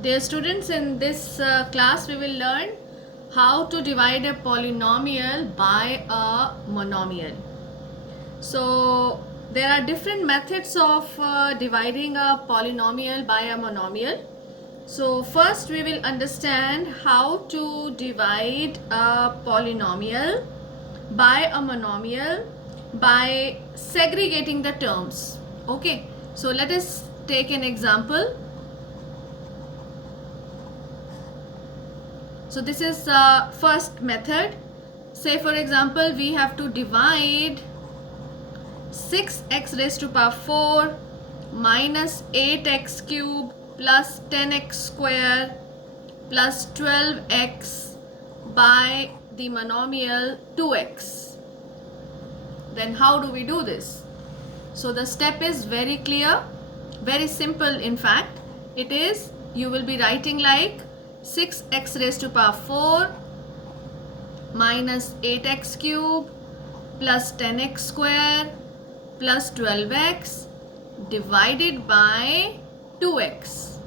Dear students, in this class we will learn how to divide a polynomial by a monomial. So there are different methods of dividing a polynomial by a monomial. So first we will understand how to divide a polynomial by a monomial by segregating the terms. Okay, so let us take an example. So this is the first method. Say for example, we have to divide 6x raised to power 4 minus 8x cube plus 10x square plus 12x by the monomial 2x. Then how do we do this? So the step is very clear, very simple in fact. It is, you will be writing like 6x raised to power 4 minus 8x cube plus 10x square plus 12x divided by 2x.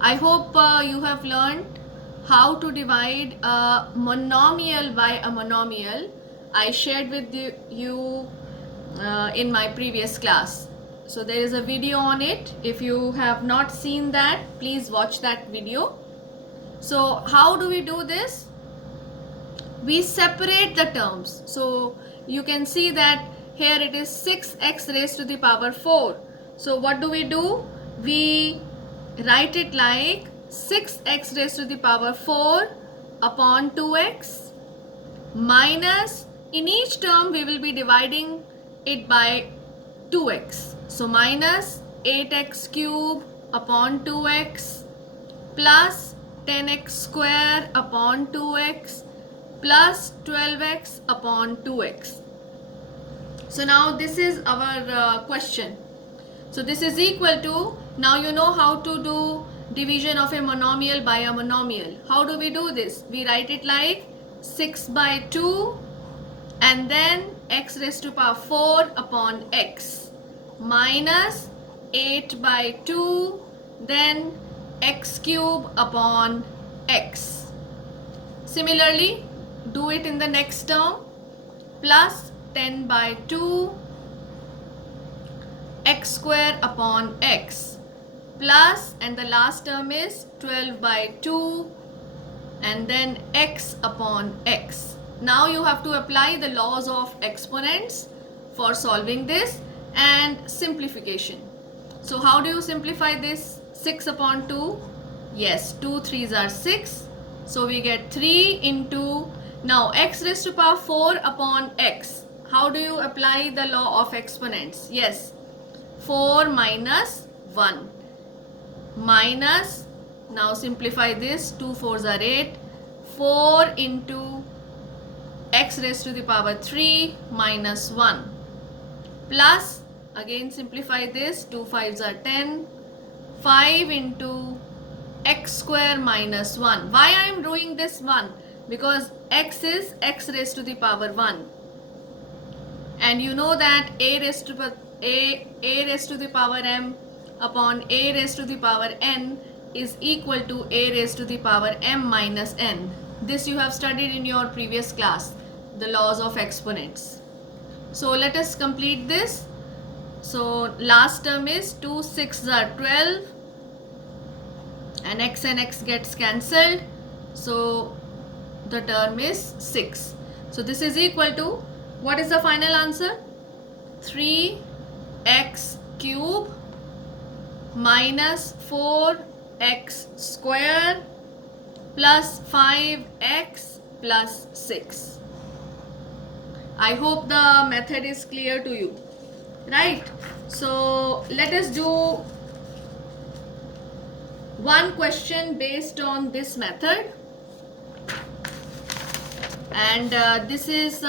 I hope you have learned how to divide a monomial by a monomial. I shared with you in my previous class. So there is a video on it. If you have not seen that, please watch that video. So how do we do this? We separate the terms. So you can see that here it is 6x raised to the power 4. So what do? We write it like 6x raised to the power 4 upon 2x minus, in each term we will be dividing it by 2x. So minus 8x cube upon 2x plus 10x square upon 2x plus 12x upon 2x. So now this is our question. So this is equal to, now you know how to do division of a monomial by a monomial. How do we do this? We write it like 6 by 2 and then x raised to power 4 upon x minus 8 by 2 then x cube upon x. Similarly, do it in the next term, plus 10 by 2 x square upon x plus, and the last term is 12 by 2 and then x upon x. Now you have to apply the laws of exponents for solving this and simplification. So how do you simplify this? 6 upon 2, yes, 2 3s are 6, so we get 3 into, now x raised to power 4 upon x. How do you apply the law of exponents? Yes, 4 minus 1 minus, now simplify this, 2 4s are 8, 4 into x raised to the power 3 minus 1 plus, again simplify this, 2 5s are 10, 5 into x square minus 1. Why I am doing this 1? Because x is x raised to the power 1. And you know that a raised to the power m upon a raised to the power n is equal to a raised to the power m minus n. This you have studied in your previous class, the laws of exponents. So let us complete this. So last term is 2 6s are 12 and x gets cancelled. So the term is 6. So this is equal to, what is the final answer? 3x cube minus 4x square plus 5x plus 6. I hope the method is clear to you. Right, so let us do one question based on this method, and this is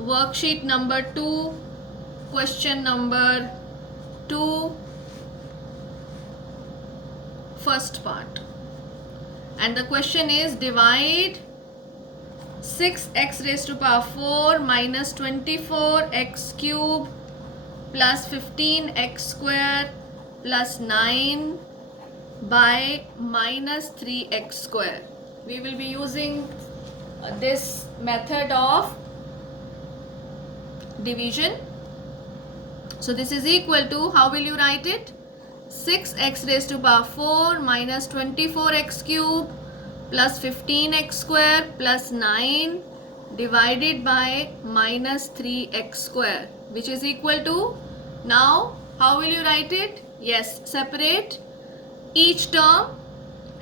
worksheet number 2, question number 2, first part, and the question is divide 6x raised to power 4 minus 24x cube plus 15x square plus 9 by minus 3x square. We will be using this method of division. So this is equal to, how will you write it? 6x raised to power 4 minus 24x cube plus 15x square plus 9 divided by minus 3x square, which is equal to, now how will you write it? Yes, separate each term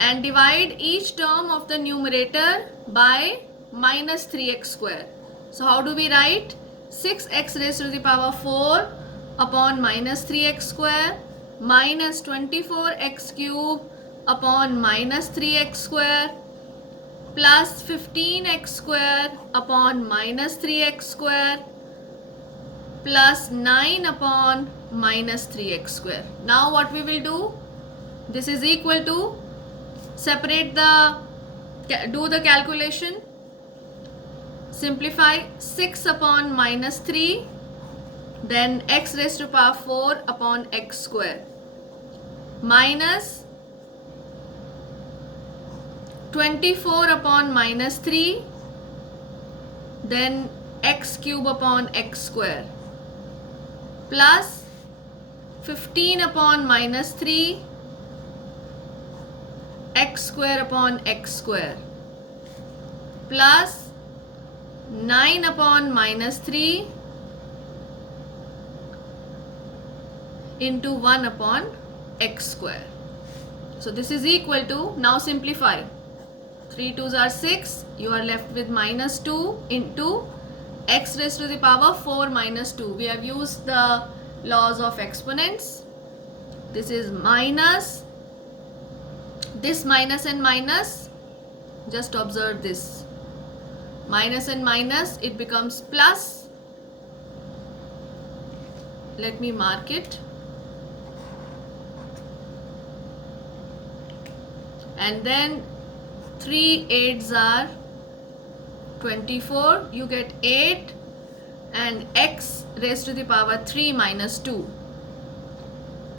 and divide each term of the numerator by minus 3x square. So how do we write? 6x raised to the power 4 upon minus 3x square minus 24x cube upon minus 3x square plus 15x square upon minus 3x square plus 9 upon minus 3x square. Now what we will do? This is equal to, separate do the calculation. Simplify 6 upon minus 3, then x raised to power 4 upon x square minus 24 upon minus 3, then x cube upon x square plus 15 upon minus 3, x square upon x square plus 9 upon minus 3 into 1 upon x square. So this is equal to, now simplify, 3 2s are 6, you are left with minus 2 into x raised to the power 4 minus 2. We have used the laws of exponents. This is minus, this minus and minus, just observe this, minus and minus, it becomes plus. Let me mark it. And then 3 8s are 24, you get 8 and x raised to the power 3 minus 2.